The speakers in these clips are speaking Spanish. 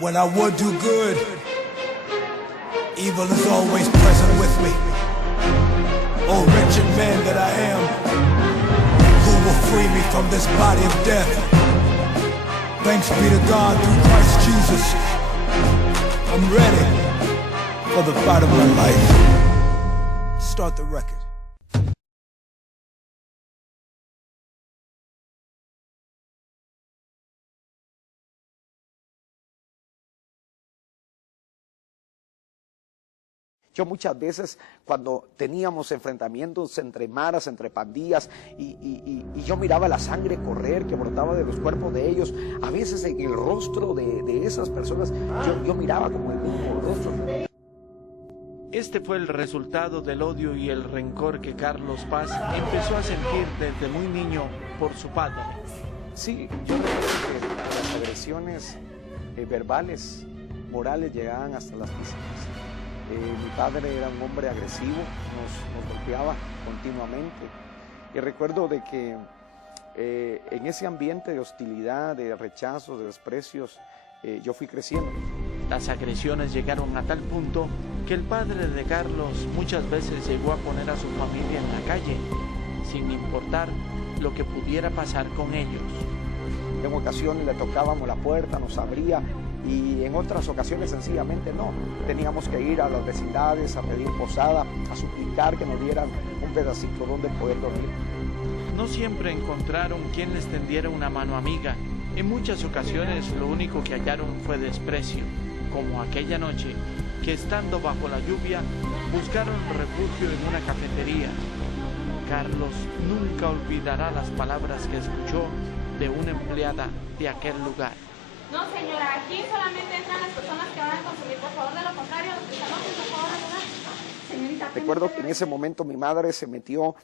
When I would do good, evil is always present with me. Oh, wretched man that I am, who will free me from this body of death? Thanks be to God through Christ Jesus. I'm ready for the fight of my life. Start the record. Yo muchas veces cuando teníamos enfrentamientos entre maras, entre pandillas, y yo miraba la sangre correr que brotaba de los cuerpos de ellos, a veces en el rostro de esas personas, yo miraba como el mismo rostro. Este fue el resultado del odio y el rencor que Carlos Paz empezó a sentir desde muy niño por su padre. Sí, yo recuerdo que las agresiones verbales, morales, llegaban hasta las físicas. Mi padre era un hombre agresivo, nos golpeaba continuamente. Y recuerdo de que en ese ambiente de hostilidad, de rechazo, de desprecios, yo fui creciendo. Las agresiones llegaron a tal punto que el padre de Carlos muchas veces llegó a poner a su familia en la calle, sin importar lo que pudiera pasar con ellos. En ocasiones le tocábamos la puerta, nos abría, y en otras ocasiones sencillamente no. Teníamos que ir a las vecindades a pedir posada, a suplicar que nos dieran un pedacito donde poder dormir. No siempre encontraron quien les tendiera una mano amiga. En muchas ocasiones lo único que hallaron fue desprecio, como aquella noche que estando bajo la lluvia buscaron refugio en una cafetería. Carlos nunca olvidará las palabras que escuchó de una empleada de aquel lugar. No, señora, aquí solamente entran las personas que van a consumir, por favor, de lo contrario, los que estamos por favor, señorita. Recuerdo que en ese momento mi madre se metió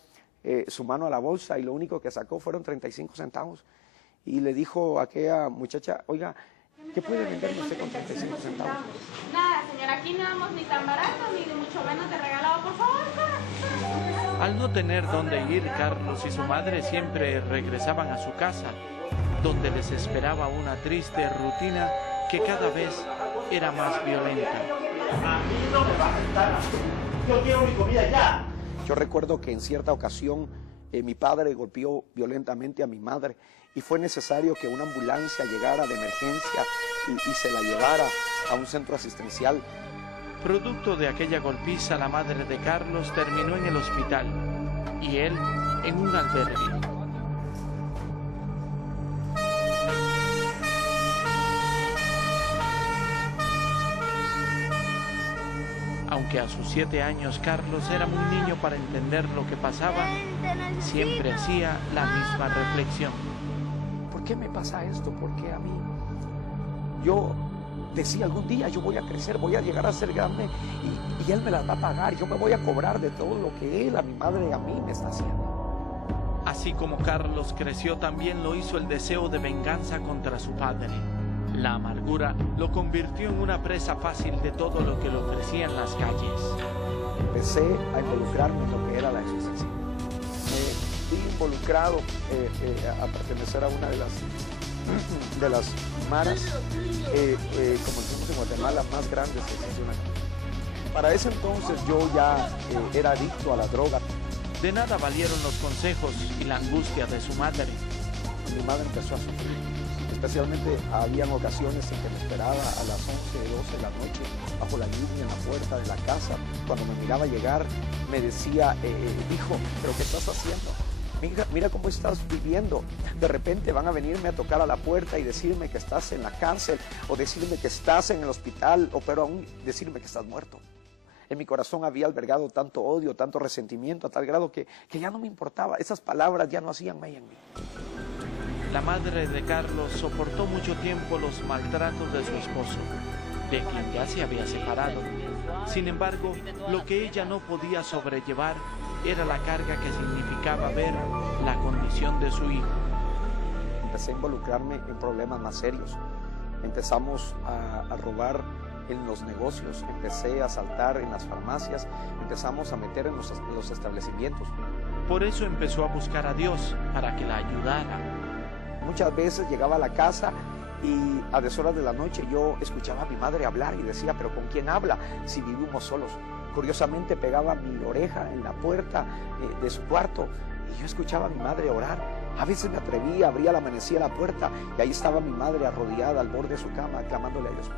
su mano a la bolsa y lo único que sacó fueron 35 centavos. Y le dijo a aquella muchacha, oiga, ¿qué puede venderme usted con 35 centavos? Nada, señora, aquí no damos ni tan barato ni mucho menos de regalado, por favor. Al no tener dónde ir, Carlos y su madre siempre regresaban a su casa, donde les esperaba una triste rutina que cada vez era más violenta. A mí no me va a afectar. Yo quiero mi comida ya. Yo recuerdo que en cierta ocasión mi padre golpeó violentamente a mi madre y fue necesario que una ambulancia llegara de emergencia y se la llevara a un centro asistencial. Producto de aquella golpiza, la madre de Carlos terminó en el hospital y él en un albergue. Aunque a sus 7 años Carlos era muy niño para entender lo que pasaba, siempre hacía la misma reflexión. ¿Por qué me pasa esto? ¿Por qué a mí? Yo decía, algún día yo voy a crecer, voy a llegar a ser grande y él me las va a pagar. Yo me voy a cobrar de todo lo que él, a mi madre y a mí me está haciendo. Así como Carlos creció, también lo hizo el deseo de venganza contra su padre. La amargura lo convirtió en una presa fácil de todo lo que le ofrecían las calles. Empecé a involucrarme en lo que era la existencia. Me vi involucrado a pertenecer a una de las maras, como decimos en Guatemala, más grandes que existe. Para ese entonces yo ya era adicto a la droga. De nada valieron los consejos y la angustia de su madre. Mi madre empezó a sufrir. Especialmente habían ocasiones en que me esperaba a las 11, 12 de la noche bajo la lluvia en la puerta de la casa. Cuando me miraba llegar me decía, hijo, ¿pero qué estás haciendo? Mira cómo estás viviendo. De repente van a venirme a tocar a la puerta y decirme que estás en la cárcel o decirme que estás en el hospital o pero aún decirme que estás muerto. En mi corazón había albergado tanto odio, tanto resentimiento a tal grado que ya no me importaba. Esas palabras ya no hacían mella en mí. La madre de Carlos soportó mucho tiempo los maltratos de su esposo, de quien ya se había separado. Sin embargo, lo que ella no podía sobrellevar era la carga que significaba ver la condición de su hijo. Empecé a involucrarme en problemas más serios. Empezamos a robar en los negocios, empecé a asaltar en las farmacias, empezamos a meter en los establecimientos. Por eso empezó a buscar a Dios para que la ayudara. Muchas veces llegaba a la casa Y a deshoras de la noche yo escuchaba a mi madre hablar y decía, pero ¿con quién habla si vivimos solos? Curiosamente pegaba mi oreja en la puerta de su cuarto y yo escuchaba a mi madre orar. A veces me atrevía, abría la manecilla la puerta y ahí estaba mi madre arrodillada al borde de su cama clamándole a Dios.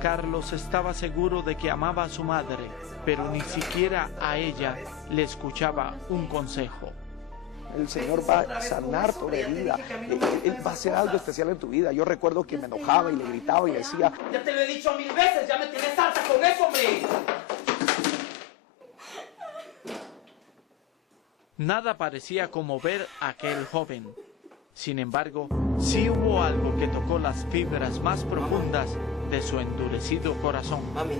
Carlos estaba seguro de que amaba a su madre, pero ni siquiera a ella le escuchaba un consejo. El Señor va a sanar tu herida. Él va a hacer algo especial en tu vida. Yo recuerdo que me enojaba y le gritaba y le decía, Ya te lo he dicho 1000 veces, ya me tienes harta con eso, hombre. Nada parecía conmover a aquel joven. Sin embargo, sí hubo algo que tocó las fibras más profundas de su endurecido corazón. Mami.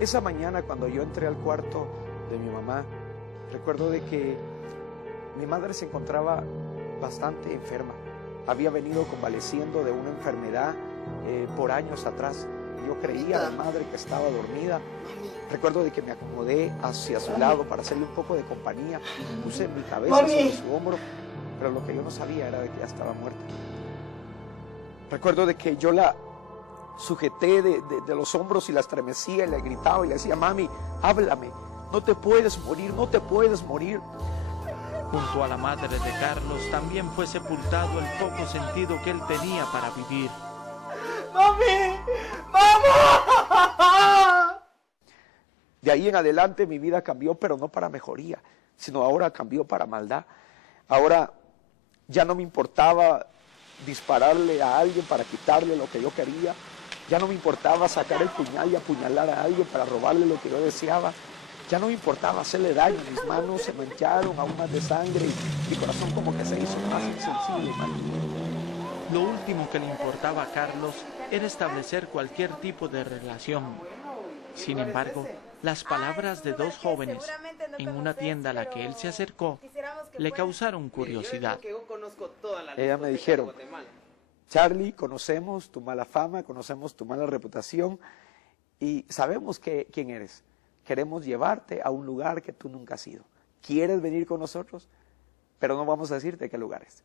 esa mañana cuando yo entré al cuarto de mi mamá, recuerdo de que mi madre se encontraba bastante enferma. Había venido convaleciendo de una enfermedad por años atrás. Yo creía a mi madre que estaba dormida. Recuerdo de que me acomodé hacia su lado para hacerle un poco de compañía. Puse mi cabeza sobre su hombro, pero lo que yo no sabía era de que ya estaba muerta. Recuerdo de que yo la sujeté de los hombros y la estremecía y le gritaba y le decía, mami, háblame, no te puedes morir, no te puedes morir. Junto a la madre de Carlos también fue sepultado el poco sentido que él tenía para vivir. ¡Mami! ¡Mamá! De ahí en adelante mi vida cambió, pero no para mejoría, sino ahora cambió para maldad. Ahora ya no me importaba dispararle a alguien para quitarle lo que yo quería. Ya no me importaba sacar el puñal y apuñalar a alguien para robarle lo que yo deseaba. Ya no me importaba hacerle daño. Mis manos se mancharon aún más de sangre y mi corazón como que se hizo más insensible. Lo último que le importaba a Carlos era establecer cualquier tipo de relación. Sin embargo, las palabras de dos jóvenes en una tienda a la que él se acercó le causaron curiosidad. Ellas me dijeron, Charlie, conocemos tu mala fama, conocemos tu mala reputación y sabemos quién eres. Queremos llevarte a un lugar que tú nunca has ido. ¿Quieres venir con nosotros? Pero no vamos a decirte qué lugar es.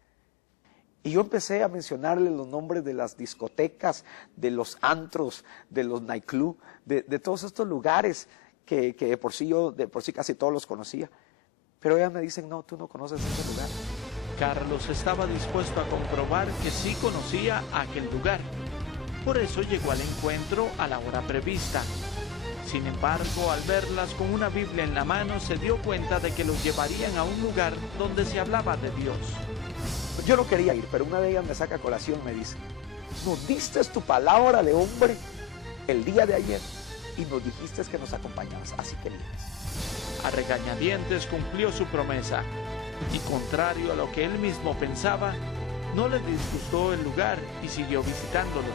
Y yo empecé a mencionarle los nombres de las discotecas, de los antros, de los nightclubs, de todos estos lugares que de por sí casi todos los conocía. Pero ellas me dicen, no, tú no conoces ese lugar. Carlos estaba dispuesto a comprobar que sí conocía aquel lugar. Por eso llegó al encuentro a la hora prevista. Sin embargo, al verlas con una Biblia en la mano, se dio cuenta de que los llevarían a un lugar donde se hablaba de Dios. Yo no quería ir, pero una de ellas me saca a colación y me dice, nos diste tu palabra de hombre el día de ayer y nos dijiste que nos acompañabas, así que vienes. A regañadientes cumplió su promesa y, contrario a lo que él mismo pensaba, no le disgustó el lugar y siguió visitándolo.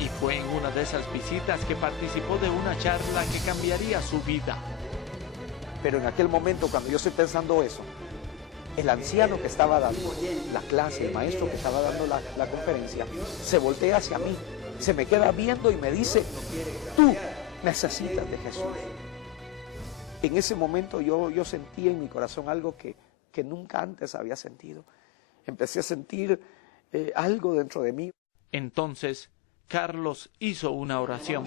Y fue en una de esas visitas que participó de una charla que cambiaría su vida. Pero en aquel momento, cuando yo estoy pensando eso, el anciano que estaba dando la clase, el maestro que estaba dando la conferencia, se voltea hacia mí, se me queda viendo y me dice, tú necesitas de Jesús. En ese momento yo sentí en mi corazón algo que nunca antes había sentido. Empecé a sentir algo dentro de mí. Entonces, Carlos hizo una oración.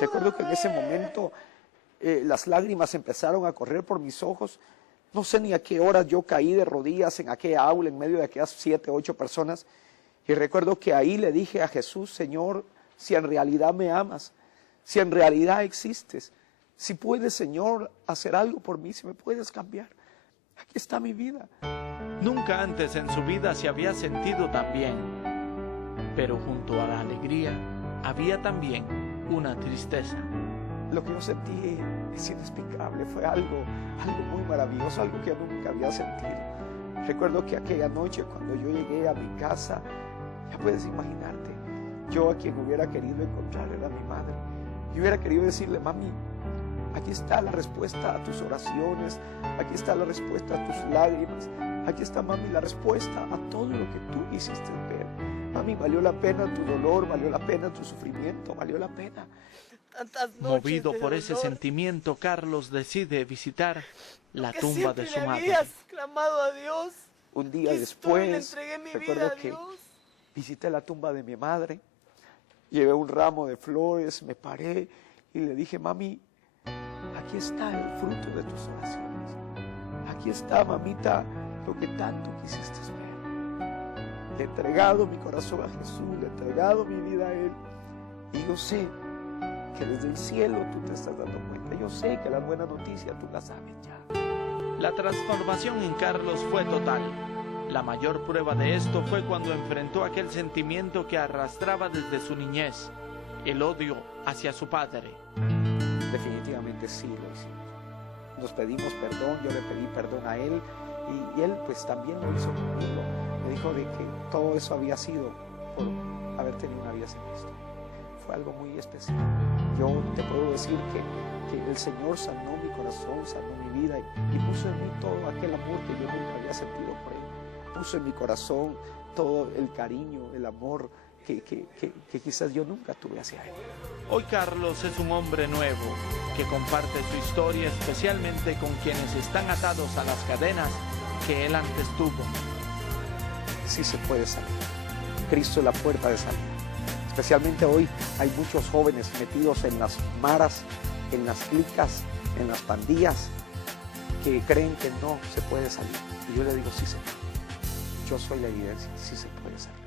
Recuerdo que en ese momento las lágrimas empezaron a correr por mis ojos. No sé ni a qué horas yo caí de rodillas en aquella aula en medio de aquellas 7, 8 personas. Y recuerdo que ahí le dije a Jesús, Señor, si en realidad me amas, si en realidad existes, si puedes, Señor, hacer algo por mí, si me puedes cambiar. Aquí está mi vida. Nunca antes en su vida se había sentido tan bien. Pero junto a la alegría había también una tristeza. Lo que yo sentí es inexplicable, fue algo muy maravilloso, algo que yo nunca había sentido. Recuerdo que aquella noche cuando yo llegué a mi casa, ya puedes imaginarte, yo a quien hubiera querido encontrar era mi madre. Yo hubiera querido decirle, mami, aquí está la respuesta a tus oraciones, aquí está la respuesta a tus lágrimas, aquí está, mami, la respuesta a todo lo que tú hiciste ver. Mami, valió la pena tu dolor, valió la pena tu sufrimiento, valió la pena. Movido por ese sentimiento, Carlos decide visitar la tumba de su madre. Clamado a Dios, un día después, le entregué mi recuerdo vida a que Dios. Visité la tumba de mi madre, llevé un ramo de flores, me paré y le dije, mami, aquí está el fruto de tus oraciones. Aquí está, mamita, lo que tanto quisiste ver. Le he entregado mi corazón a Jesús, le he entregado mi vida a Él. Y yo sé que desde el cielo tú te estás dando cuenta. Yo sé que las buenas noticias tú las sabes ya. La transformación en Carlos fue total. La mayor prueba de esto fue cuando enfrentó aquel sentimiento que arrastraba desde su niñez, el odio hacia su padre. Definitivamente sí lo hicimos. Nos pedimos perdón, yo le pedí perdón a él y él pues también lo hizo conmigo. Me dijo de que todo eso había sido por haber tenido una vida sin Cristo. Fue algo muy especial. Yo te puedo decir que el Señor sanó mi corazón, sanó mi vida y puso en mí todo aquel amor que yo nunca había sentido por Él. Puso en mi corazón todo el cariño, el amor que quizás yo nunca tuve hacia Él. Hoy Carlos es un hombre nuevo que comparte su historia especialmente con quienes están atados a las cadenas que él antes tuvo. Sí se puede salir. Cristo es la puerta de salida. Especialmente hoy hay muchos jóvenes metidos en las maras, en las clicas, en las pandillas, que creen que no se puede salir. Y yo le digo, sí se puede. Yo soy la evidencia, sí se puede salir.